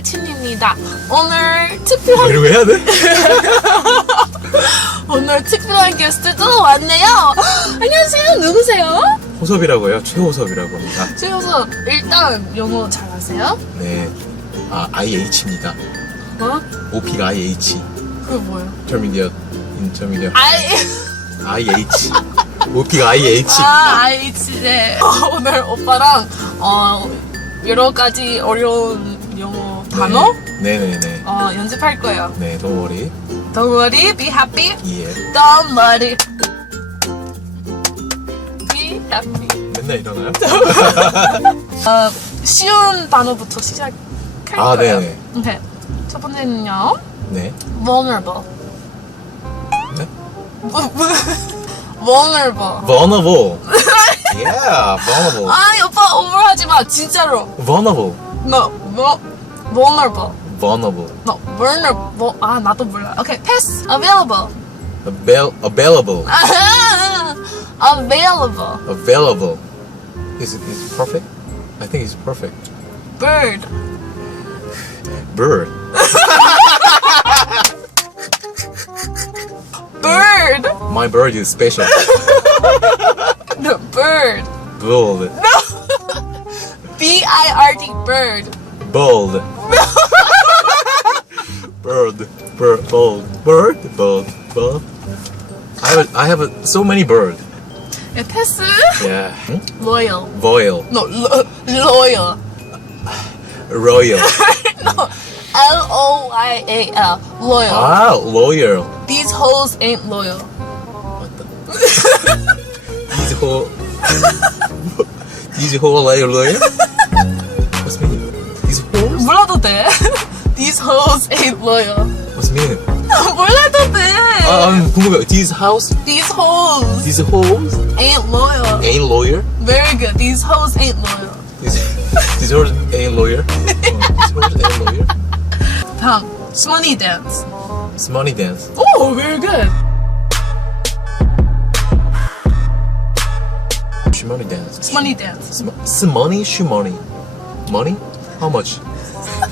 위친입니다. 오늘 특별한 이러고 해야 돼? 오늘 특별한 게스트도 왔네요. 안녕하세요. 누구세요? 호섭이라고 해요. 최호섭이라고 합니다. 최호서 일단 영어 잘하세요? 네. 아, IH입니다. 어? OP가 IH. 그게 뭐예요? intermediate, intermediate. 아이 IH. OP가 IH. 아 아이치 네. 오늘 오빠랑 어 여러 가지 어려운 영어 단어 네네네. 어 연습할 거예요. 네, don't worry. Don't worry, be happy. 예. Don't worry. Be happy. 맨날 일어나요? 어, 쉬운 단어부터 시작할 아, 거예요. 네네. 오케이. 첫 번째는요. 네. vulnerable. 네? vulnerable. vulnerable. yeah, vulnerable. 아니 오빠 오버하지 마 진짜로. vulnerable. No, vo- vulnerable. vulnerable. No, vulnerable. 아 나도 몰라. 오케이, pass. Available. Avail- available. Available. Available. Is it is it perfect? I think it's perfect. Bird. Bird. Bird. My bird is special. No, bird. Bold. B I R D. Bird. Bold. bird. Bird. Bold. Bird. Bold. Bold. I have a, I have a, so many bird. 네, pass. Yeah. Hmm? Loyal. Royal. No, lo- loyal. Royal. no, L O Y A L. Loyal. ah, loyal. These hoes ain't loyal. What the? These whole. These whole like loyal. 돼. These hoes ain't loyal. What's meaning? 몰라도 돼. 아, 음, 궁금해. These house? These hoes These holes ain't loyal. ain't lawyer? Very good. These hoes ain't loyal. These these hoes ain't lawyer? 어, these hoes ain't lawyer? 다음, money dance. It's money dance. Oh, very good. Shmoney dance. money dance. Sm- Smoney, shmoney. Money? How much?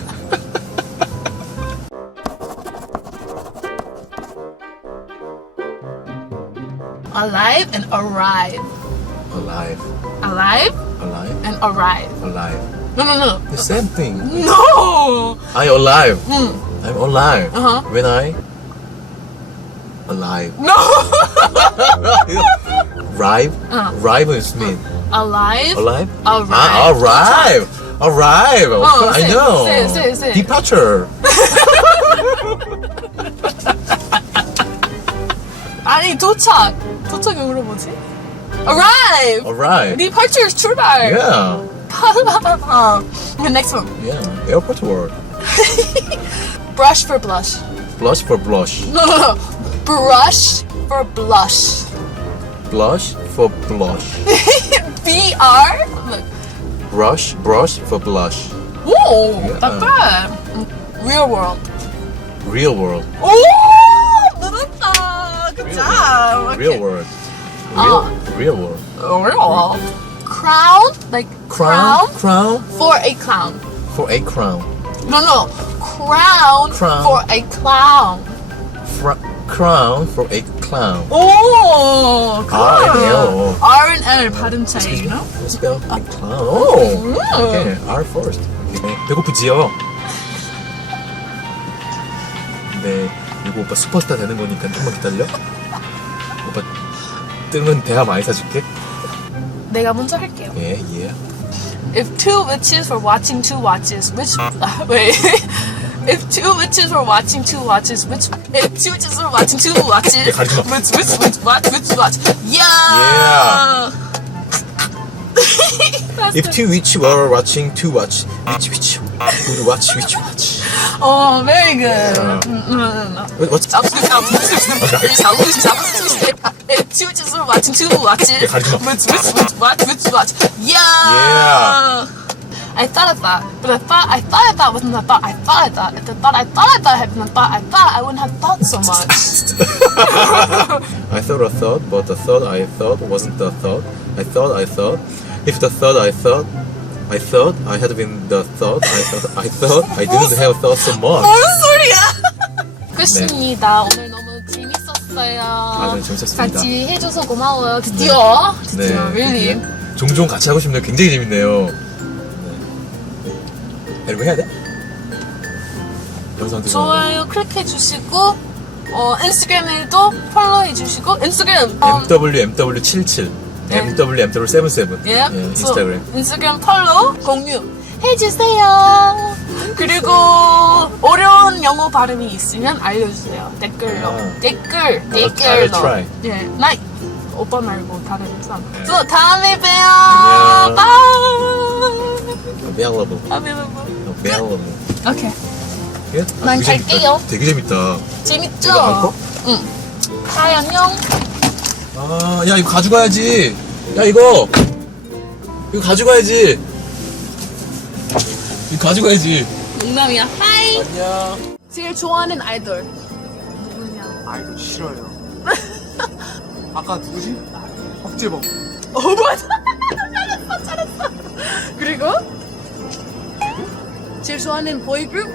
Alive and arrive. Alive. Alive Alive. and arrive. Alive. No, no, no. The same thing. No. I alive. Hmm. I'm alive. Uh-huh. When I alive. No. Rive? Uh. Rive is mean. Alive. Alive? Arrive. Ah, arrive. Arrive. Of Oh, course, I say- know. say- say- say. Departure. 아니 도착. 도착이 물어보지? Arrive. Arrive. Departure is 출발. Yeah. okay, next one. Yeah. Airport word. Brush for blush. Blush for blush. No, no, no. Brush for blush. Blush for blush. B R. Look. Brush, brush for blush. Whoa, Yeah. not bad. Real world. Real world. 오, 늘었다. Good job. Real Okay. world. Real, Ah. real world. Real. Crown, like crown, Crown for a clown. for a crown. No, no. Crown, Crown. for a clown. Fr- crown for a clown. 오, R and L. R and L 발음 차이, you know? Spell a clown. Oh. 음. Okay. R first. Okay. 배고프지요? 네. 이거 오빠 슈퍼스타 되는 거니까 좀만 기다려. 오빠 뜨면 대화 많이 사줄게. 내가 먼저 할게요. 예, 예. If two witches were watching two watches, which wait. If two witches were watching two watches, which if two witches were watching two watches, which which which watch which watch? Yeah. Yeah. If two witch were watching two watch, which witch would watch which watch? Oh, very good. Yeah. Mm, mm, mm, mm. What? 야, 가리지 마. which which which watch which watch? Yeah. Yeah. I thought of that, but I thought I thought I thought wasn't a thought. I thought I thought. If the thought I thought I thought had been a thought, I thought I wouldn't have thought so much. I thought a thought, but the thought I thought wasn't the thought. I thought I thought. If the thought I thought I thought I had been the thought. I thought I thought I didn't have thought so much. 뭔 소리야? 끝입니다. 오늘 너무 재밌었어요. 맞아요, 재밌었습니다. 같이 해줘서 고마워요. 드디어. 드디어, really. 드디어. 종종 같이 하고 싶네요. 굉장히 재밌네요. 네. 야, 이거 해야 돼? 영상. 좋아요 클릭해주시고, 어, 인스타그램에도 팔로우해주시고, 인스타그램. 음, MW MW 77 네. MW MW 77 예, 예, 인스타그램. 소- 인스타그램 팔로우 공유 해주세요. 영어 발음이 있으면 알려주세요. 댓글로. 아. 댓글, I'll- 댓글로. I'll try. 예, 나 오빠 말고 다른 사람. 네. 또 다음에 봬요. 안녕. 바이. Available. available. Available. 오케이. 예? 아, 난 되게 재밌다. 갈게요. 되게 재밌다. 재밌죠? 이거 안 커? 응. 바이 안녕. 아, 야 이거 가져가야지. 야 이거 이거 가져가야지. 이거 가져가야지. 농담이야. 바이. 안녕. 제일 좋아하는 아이돌. 누구냐? 아이돌 싫어요. 아까 누구지? 박재범. 어 맞아. 잘했어 잘했어. 그리고 제일 좋아하는 보이그룹.